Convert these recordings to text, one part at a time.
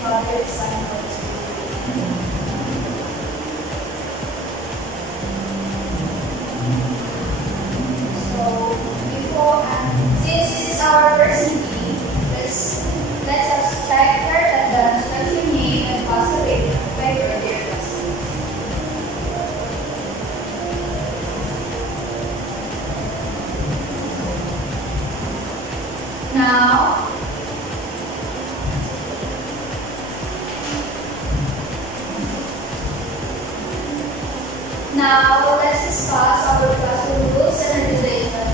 Father, Son, and Holy Spirit. So, since this is our first meeting, let us check our attendance that we made and pass away by your dear blessing. Now, let's discuss our classroom rules and regulations.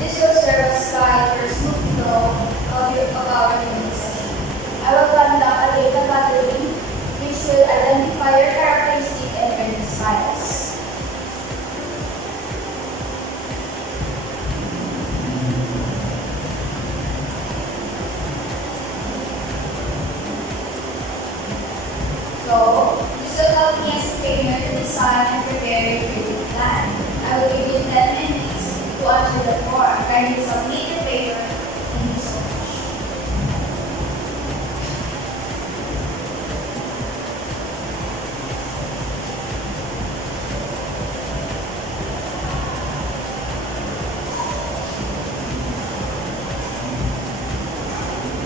This will serve as guide for smooth flow of our training session. I will conduct a data gathering, which will identify your characteristic and learning styles. So, this will help me as a trainer to design and prepare your training plan. I will give you 10 minutes to answer the form. Kindly submit the paper. Thank you so much.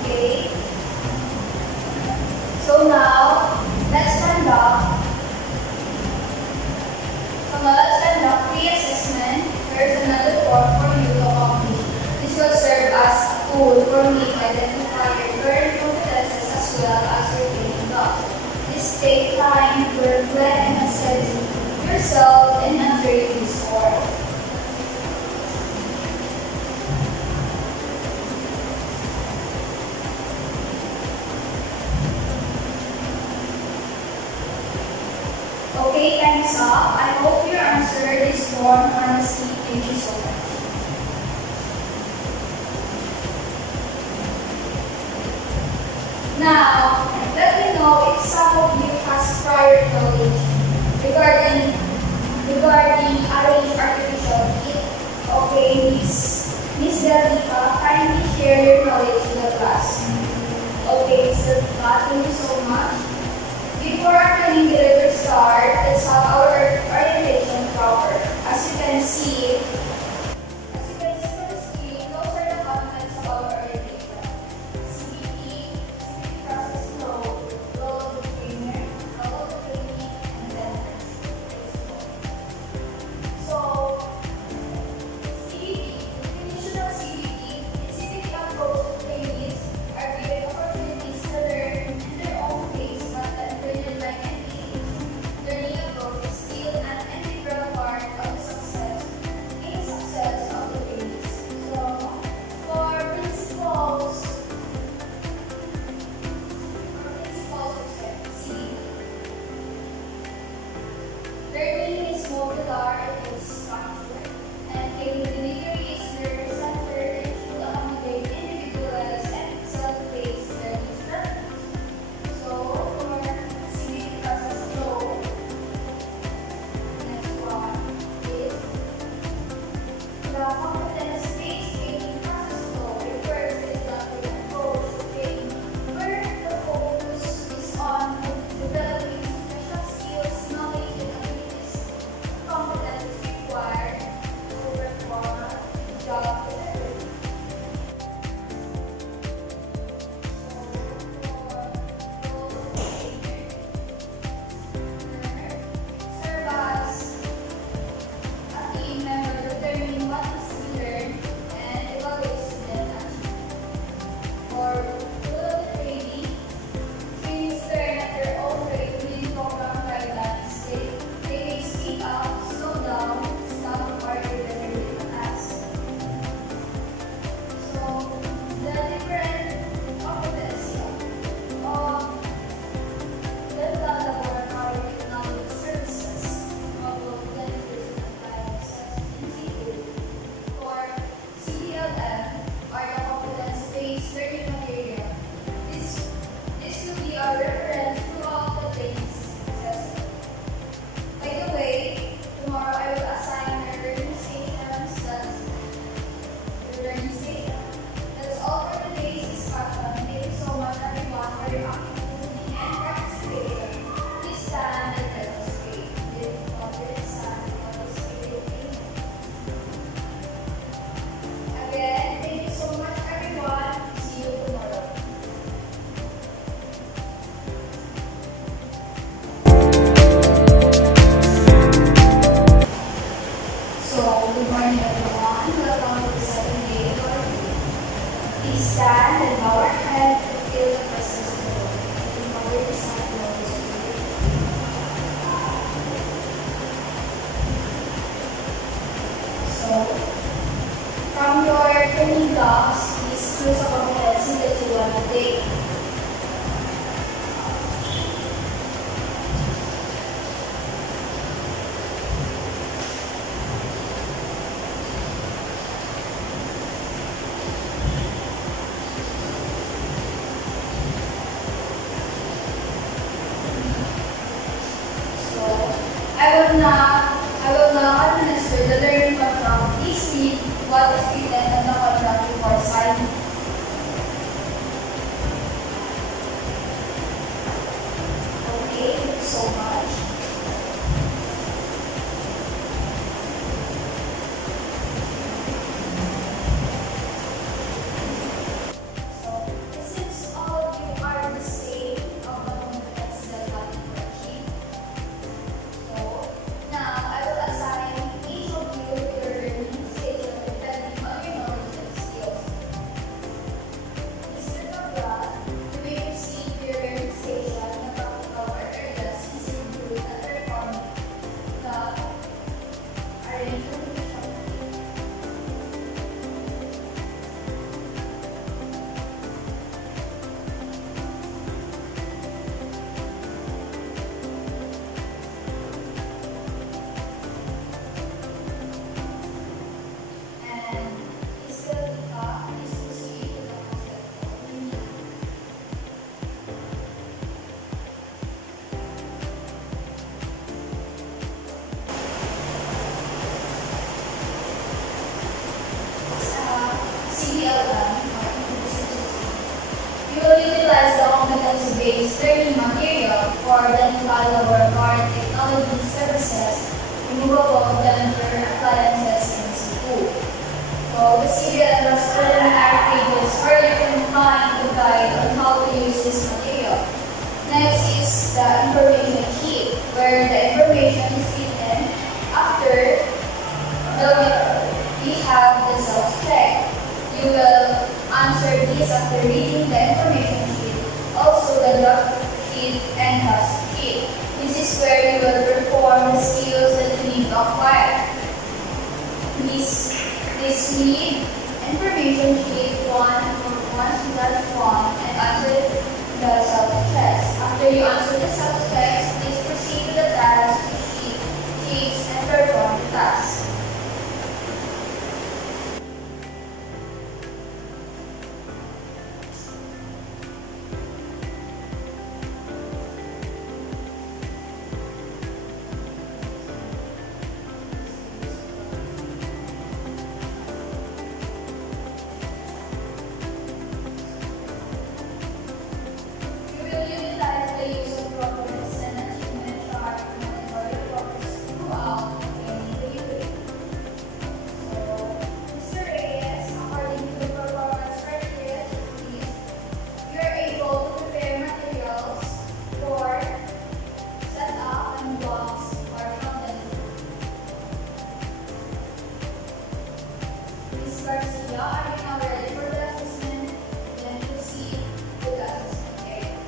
Okay. So now, let's conduct pre-assessment. There's another form for you to complete. This will serve as a tool for me to identify your current competences as well as your training goals. This takes time to reflect and assess yourself and upgrade this score. Okay, time's up. I hope you answered this form honestly. Thank you so much. Now, let me know if some of you has prior knowledge regarding arranged artificial heat. Okay, Miss Delika, kindly share your knowledge to the class. Okay, Miss Delika, thank you so much. Before our training will start, let's have our orientation proper. As you can see on the screen, those are the contents of our orientation. CBT, CBT process flow, role of the trainer, role of the training, and then so, CBT, definition of CBT, is CBT approach to trainees are given opportunities to learn in their own pace, but learning approach is still an integral part of the success of the trainees. So, for principles of CBT, learning is modular, it is structured, and training delivery is learner-centered and should accommodate individualized and self-paced learning strategies. So, for CBT process flow, next one is the competence-based training process flow refers to the approach to training where the focus is on developing special skills, knowledge, and abilities, competence required to perform the job delivery. Serve as a team member determining what is to be learned and evaluate student achievement. For role of the trainee, trainees learn at their own rate within program guidelines. They may speed up, slow down, stop, or deliver the task. So, the different competency of dental laboratory technology services of dentistry Institute for CDLM are the competence-based learning material. This will be our reference throughout the training session. By the way, tomorrow I will assign a learning stations. That's all for today's discussion. Thank you so much everyone for your active I will now administer the learning contract. Please read what is written on the contract before signing. Okay, thank you so much. Since all of you are the same of the moment that's the value for achieve, so now I will assign each of you your learning station depending on your knowledge and skills. Mr. Cabral, you may proceed to your learning station na practical or areas is included and perform the arrangement. And Mr. Lika is proceed to the concept of meaning. CBLM, you will utilize the competency-based learning material for the Nicaragua Art Technology Services, renewable energy appliances in school. So the CBLM has preliminary pages where you can find the guide on how to use this material. Next is the information sheet, where the information is written after we have the self-check. You will answer this after reading the information sheet, also the draft sheet and task sheet. This is where you will perform the skills that you need to acquire. Please read information sheet 1 and answer the self-checks. After you answer the self-checks, please proceed to the task sheets and perform the task. You will utilize the use of progress and achievement chart to monitor your progress throughout the unit. So, Mr. Reyes, according to the performance criteria checklist, you are able to prepare materials for setup and blocks or content. Ms. Garcia, are you now ready for the assessment? Then proceed with the assessment area.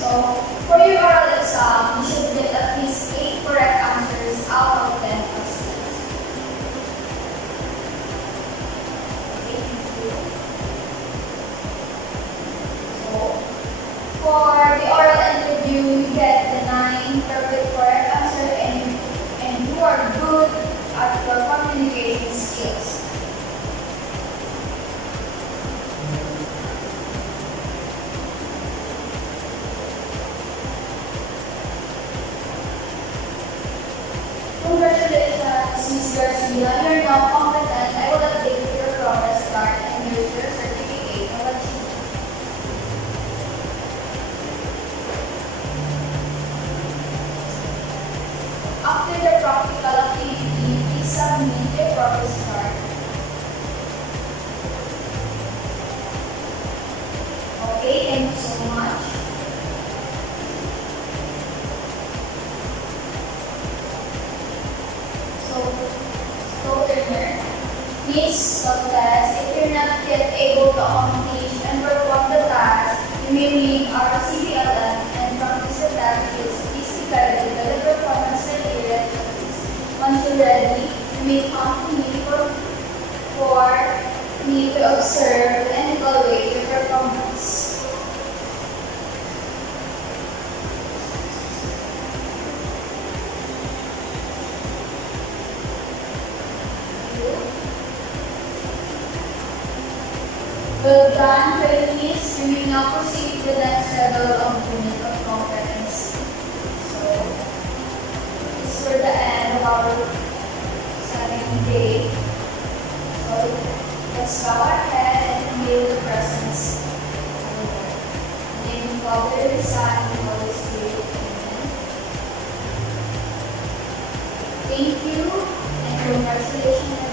So, for your oral exam, you should get at least 8 correct answers out of 10 questions. Okay, thank you. So, for the oral interview, you get the 9 perfect correct answer and you are good at your communication skills. Congratulations, Ms. Garcia. You're now competent. I will update your progress card and your certificate of achievement. After the practical activity, please submit your progress card. Okay, thank you so much. So learner, please test. If you're not yet able to accomplish and perform the task, you may read our CBLM and practice the task use. Please declare the performance criteria checklist. Once you're ready, you may come to me for me to observe and evaluate your performance. Well done, trainees. We will now proceed to the next level of unit of competence. So, this is for the end of our second day. So, let's bow our head and feel the presence of the Lord. In the name of the Father, the Son, and the Holy Spirit. Amen. Thank you, and congratulations.